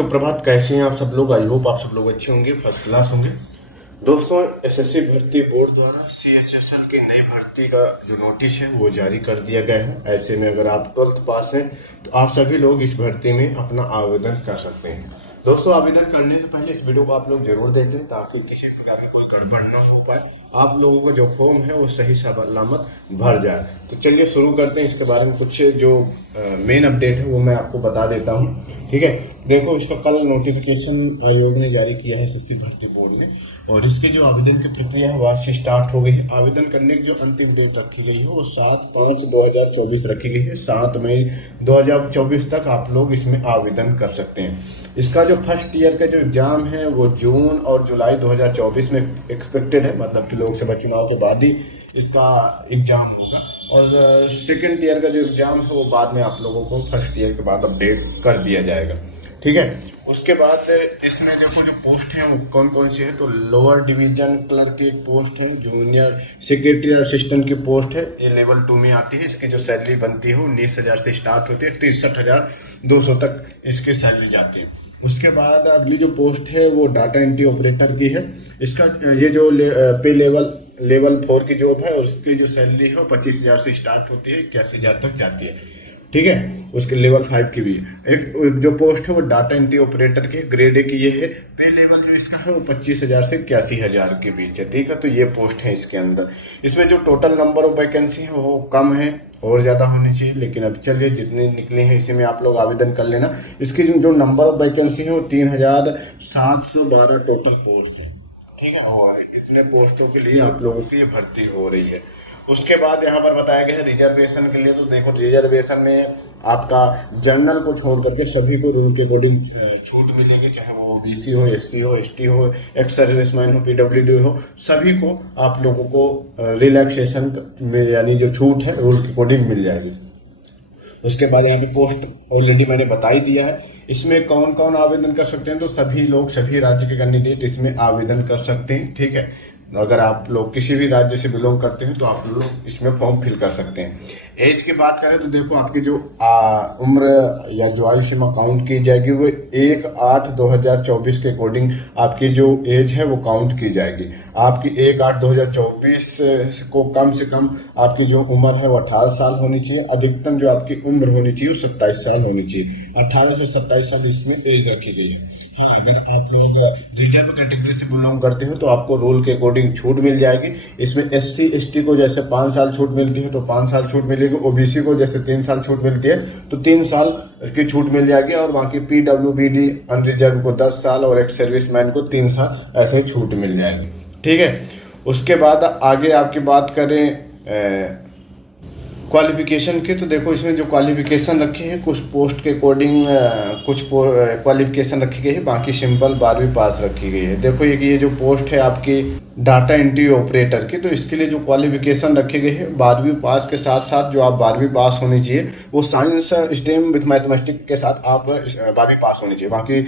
सुप्रभात, कैसे हैं आप सब लोग। आई होप आप सब लोग अच्छे होंगे, फर्स्ट क्लास होंगे। दोस्तों, एसएससी भर्ती बोर्ड द्वारा सीएचएसएल की नई भर्ती का जो नोटिस है वो जारी कर दिया गया है। ऐसे में अगर आप 12th पास हैं तो आप सभी लोग इस भर्ती में अपना आवेदन कर सकते हैं। दोस्तों, आवेदन करने से पहले इस वीडियो को आप लोग जरूर देख लें ताकि किसी प्रकार की कोई गड़बड़ ना हो पाए, आप लोगों का जो फॉर्म है वो सही सलामत भर जाए। तो चलिए शुरू करते हैं। इसके बारे में कुछ जो मेन अपडेट है वो मैं आपको बता देता हूँ। ठीक है, देखो, इसका कल नोटिफिकेशन आयोग ने जारी किया है, एसएससी भर्ती बोर्ड ने, और इसके जो आवेदन की प्रक्रिया है वो आज से स्टार्ट हो गई है। आवेदन करने की जो अंतिम डेट रखी गई है वो 7/5/2024 रखी गई है। 7 मई 2024 तक आप लोग इसमें आवेदन कर सकते हैं। इसका जो फर्स्ट ईयर का जो एग्जाम है वो जून और जुलाई 2024 में एक्सपेक्टेड है, मतलब कि लोकसभा चुनाव के बाद ही इसका एग्जाम होगा। और सेकेंड ईयर का जो एग्जाम है वो बाद में आप लोगों को फर्स्ट ईयर के बाद अपडेट कर दिया जाएगा। ठीक है, उसके बाद इसमें देखो जो पोस्ट है वो कौन कौन सी है। तो लोअर डिवीजन क्लर्क की एक पोस्ट है, जूनियर सेक्रेटरी असिस्टेंट की पोस्ट है, ये लेवल 2 में आती है। इसकी जो सैलरी बनती है वो 19,000 से स्टार्ट होती है, 63,200 तक इसकी सैलरी जाती है। उसके बाद अगली जो पोस्ट है वो डाटा एंट्री ऑपरेटर की है। इसका ये जो पे लेवल 4 की जॉब है और उसकी जो सैलरी है वो 25,000 से स्टार्ट होती है, 81,000 तक जाती है। ठीक है, उसके लेवल 5 की भी है। एक जो पोस्ट है वो डाटा एंट्री ऑपरेटर की ग्रेड ए की ये है। पे लेवल जो इसका है वो 25,000 से 81,000 के बीच है। ठीक है, तो ये पोस्ट है इसके अंदर। इसमें जो टोटल नंबर ऑफ वैकेंसी है वो कम है, और ज्यादा होनी चाहिए, लेकिन अब चलिए जितने निकले हैं इसी में आप लोग आवेदन कर लेना। इसकी जो नंबर ऑफ वैकेंसी है वो 3,712 टोटल पोस्ट है। ठीक है, और इतने पोस्टों के लिए आप लोगों की ये भर्ती हो रही है। उसके बाद यहाँ पर बताया गया है रिजर्वेशन के लिए। तो देखो, रिजर्वेशन में आपका जनरल को छोड़ करके सभी को रूल के अकॉर्डिंग छूट मिलेगी, चाहे वो ओबीसी हो, एससी हो, एसटी हो, एक्स सर्विसमैन हो, पीडब्ल्यूडी हो, सभी को आप लोगों को रिलैक्सेशन में यानी जो छूट है रूल के अकॉर्डिंग मिल जाएगी। उसके बाद यहाँ पे पोस्ट ऑलरेडी मैंने बता ही दिया है। इसमें कौन कौन आवेदन कर सकते हैं, तो सभी लोग, सभी राज्य के कैंडिडेट इसमें आवेदन कर सकते हैं। ठीक है, अगर आप लोग किसी भी राज्य से बिलोंग करते हैं तो आप लोग इसमें फॉर्म फिल कर सकते हैं। एज की बात करें तो देखो, आपकी जो उम्र या जो आयु सीमा काउंट की जाएगी वो 1/8/2024 के अकॉर्डिंग आपकी जो एज है वो काउंट की जाएगी। आपकी 1/8/2024 को कम से कम आपकी जो उम्र है वो 18 साल होनी चाहिए। अधिकतम जो आपकी उम्र होनी चाहिए वो 27 साल होनी चाहिए। 18 से 27 साल इसमें एज रखी गई है। हाँ, अगर आप लोग रिजर्व कैटेगरी से बिलोंग करते हो तो आपको रूल के अकॉर्डिंग छूट मिल जाएगी। इसमें एससी एसटी को जैसे 5 साल छूट मिलती है तो 5 साल छूट मिलेगी। ओबीसी को जैसे 3 साल छूट मिलती है तो 3 साल की छूट मिल जाएगी, और बाकी पीडब्ल्यूबीडी अनरिजर्व को 10 साल और एक्स सर्विसमैन को 3 साल ऐसे छूट मिल जाएगी। ठीक है, उसके बाद आगे आपकी बात करें क्वालिफिकेशन की। तो देखो, इसमें जो क्वालिफिकेशन रखी है कुछ पोस्ट के अकॉर्डिंग कुछ क्वालिफिकेशन रखी गई है, बाकी सिंपल 12वीं पास रखी गई है। देखो, ये जो पोस्ट है आपकी डाटा एंट्री ऑपरेटर की, तो इसके लिए जो क्वालिफिकेशन रखी गई है 12वीं पास के साथ साथ जो आप 12वीं पास होनी चाहिए वो साइंस स्ट्रीम विथ मैथमेटिक्स के साथ आप 12वीं पास होनी चाहिए। बाकी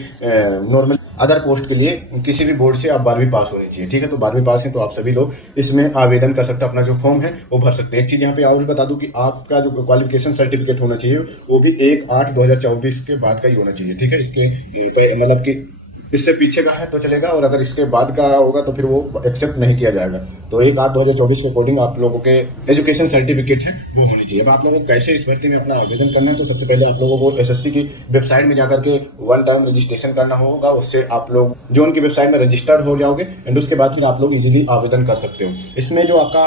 नॉर्मल अदर पोस्ट के लिए किसी भी बोर्ड से आप 12वीं पास होनी चाहिए। ठीक है, तो 12वीं पास है तो आप सभी लोग इसमें आवेदन कर सकते हैं, अपना जो फॉर्म है वो भर सकते हैं। एक चीज यहाँ पे और भी बता दूं कि आपका जो क्वालिफिकेशन सर्टिफिकेट होना चाहिए वो भी 1/8/2024 के बाद का ही होना चाहिए। ठीक है, इसके मतलब कि इससे पीछे का है तो चलेगा, और अगर इसके बाद का होगा तो फिर वो एक्सेप्ट नहीं किया जाएगा। तो 1/8/2024 के अकॉर्डिंग आप लोगों के एजुकेशन सर्टिफिकेट है वो होनी चाहिए। अब आप लोगों को कैसे इस भर्ती में अपना आवेदन करना है, तो सबसे पहले आप लोगों को एसएससी की वेबसाइट में जाकर के 1 टाइम रजिस्ट्रेशन करना होगा। उससे आप लोग जो उनकी वेबसाइट में रजिस्टर्ड हो जाओगे एंड उसके बाद फिर आप लोग इजीली आवेदन कर सकते हो। इसमें जो आपका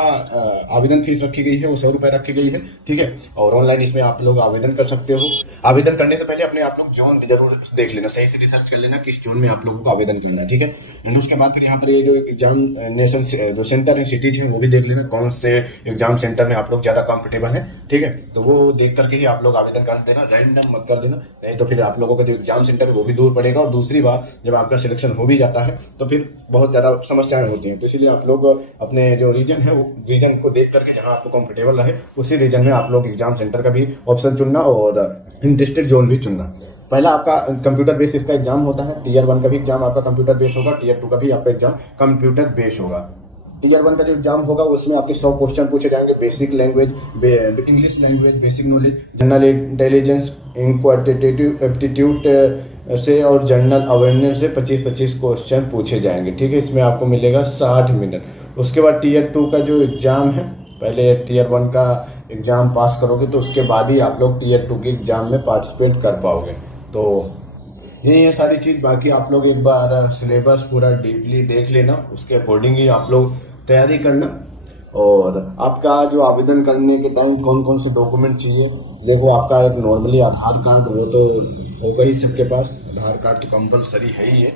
आवेदन फीस रखी गई है वो 100 रुपए रखी गई है। ठीक है, और ऑनलाइन इसमें आप लोग आवेदन कर सकते हो। आवेदन करने से पहले अपने आप लोग जोन जरूर देख लेना, सही से रिसर्च कर लेना किस जोन में आप लोगों को आवेदन करना है। ठीक है, एंड उसके बाद फिर यहाँ पर ये जो एग्जामिनेशन जो सेंटर है, सिटीज है, वो भी देख लेना कौन से एग्जाम सेंटर में आप लोग ज्यादा कंफर्टेबल है। ठीक है, तो वो देख करके ही आप लोग आवेदन कर देना, रैंडम मत कर देना, नहीं तो फिर आप लोगों का जो एग्जाम सेंटर है वो भी दूर पड़ेगा। और दूसरी बात, जब आपका सिलेक्शन हो भी जाता है तो फिर बहुत ज्यादा समस्याएं होती हैं। तो इसीलिए आप लोग अपने जो रीजन है वो रीजन को देख करके जहाँ आपको कंफर्टेबल रहे उसी रीजन में आप लोग एग्जाम सेंटर का भी ऑप्शन चुनना और इंटरेस्टेड जोन भी चुनना। पहला आपका कंप्यूटर बेस इसका एग्जाम होता है। टीयर 1 का भी एग्जाम आपका कंप्यूटर बेस होगा, टीयर 2 का भी आपका एग्जाम कंप्यूटर बेस होगा। टीयर 1 का जो एग्जाम होगा उसमें आपके 100 क्वेश्चन पूछे जाएंगे, basic language, English language, basic knowledge, general intelligence, quantitative aptitude, से और जनरल अवेयरनेस से 25-25 क्वेश्चन पूछे जाएंगे, ठीक है। इसमें आपको मिलेगा 60 मिनट। उसके बाद टीयर 2 का जो एग्ज़ाम है, पहले टीयर 1 का एग्ज़ाम पास करोगे तो उसके बाद ही आप लोग टीयर 2 के एग्ज़ाम में पार्टिसिपेट कर पाओगे। तो यही है सारी चीज़। बाकी आप लोग एक बार सिलेबस पूरा डीपली देख लेना, उसके अकॉर्डिंग ही आप लोग तैयारी करना। और आपका जो आवेदन करने के टाइम कौन कौन से डॉक्यूमेंट चाहिए, देखो आपका नॉर्मली आधार कार्ड वो तो होगा ही सबके पास, आधार कार्ड तो कंपलसरी है ही है।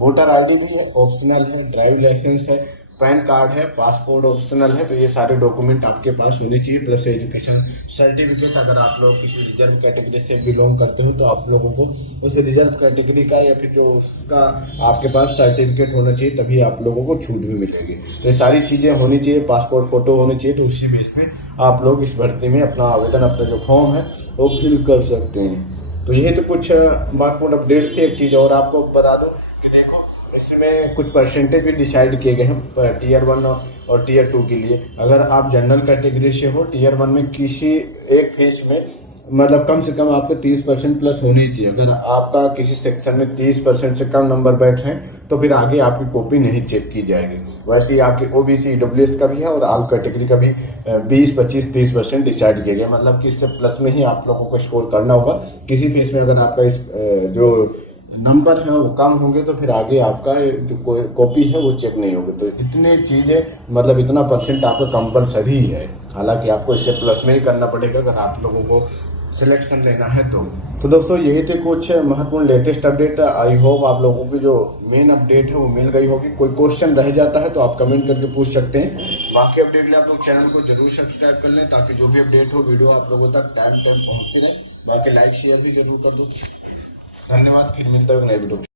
वोटर आईडी भी है, ऑप्शनल है। ड्राइव लाइसेंस है, पैन कार्ड है, पासपोर्ट ऑप्शनल है। तो ये सारे डॉक्यूमेंट आपके पास होने चाहिए, प्लस एजुकेशन सर्टिफिकेट। अगर आप लोग किसी रिजर्व कैटेगरी से बिलोंग करते हो तो आप लोगों को उस रिजर्व कैटेगरी का या फिर जो उसका आपके पास सर्टिफिकेट होना चाहिए, तभी आप लोगों को छूट भी मिलेगी। तो ये सारी चीज़ें होनी चाहिए, पासपोर्ट फोटो होनी चाहिए। तो उसी बेस पे आप लोग इस भर्ती में अपना आवेदन, अपना जो फॉर्म है वो फिल कर सकते हैं। तो ये तो कुछ महत्वपूर्ण अपडेट थी। एक चीज़ और आपको बता दूँ कि देखो, इसमें कुछ परसेंटेज भी डिसाइड किए गए हैं टीयर 1 और टीयर 2 के लिए। अगर आप जनरल कैटेगरी से हो, टीयर 1 में किसी एक फेज में मतलब कम से कम आपको 30% प्लस होनी चाहिए। अगर आपका किसी सेक्शन में 30% से कम नंबर बैठ रहे हैं तो फिर आगे आपकी कॉपी नहीं चेक की जाएगी। वैसे ही आपकी ओबीसी ईडब्ल्यूएस का भी है और आल कैटेगरी का भी 20, 25, 30% डिसाइड किया गया। मतलब कि इससे प्लस में ही आप लोगों को स्कोर करना होगा। किसी फेज में अगर आपका इस जो नंबर है वो कम होंगे तो फिर आगे आपका जो कॉपी है वो चेक नहीं होगी। तो इतने चीज़ें, मतलब इतना परसेंट आपका कंपलसरी है। हालांकि आपको इससे प्लस में ही करना पड़ेगा अगर आप लोगों को सिलेक्शन लेना है तो दोस्तों यही थे कुछ महत्वपूर्ण लेटेस्ट अपडेट। आई होप आप लोगों की जो मेन अपडेट है वो मिल गई होगी। कोई क्वेश्चन रह जाता है तो आप कमेंट करके पूछ सकते हैं। बाकी अपडेट के लिए आप लोग चैनल को जरूर सब्सक्राइब कर लें, ताकि जो भी अपडेट हो वीडियो आप लोगों तक टाइम पहुंचते रहे। बाकी लाइक शेयर भी जरूर कर दो। धन्यवाद, फिर मिलता है नए वीडियो।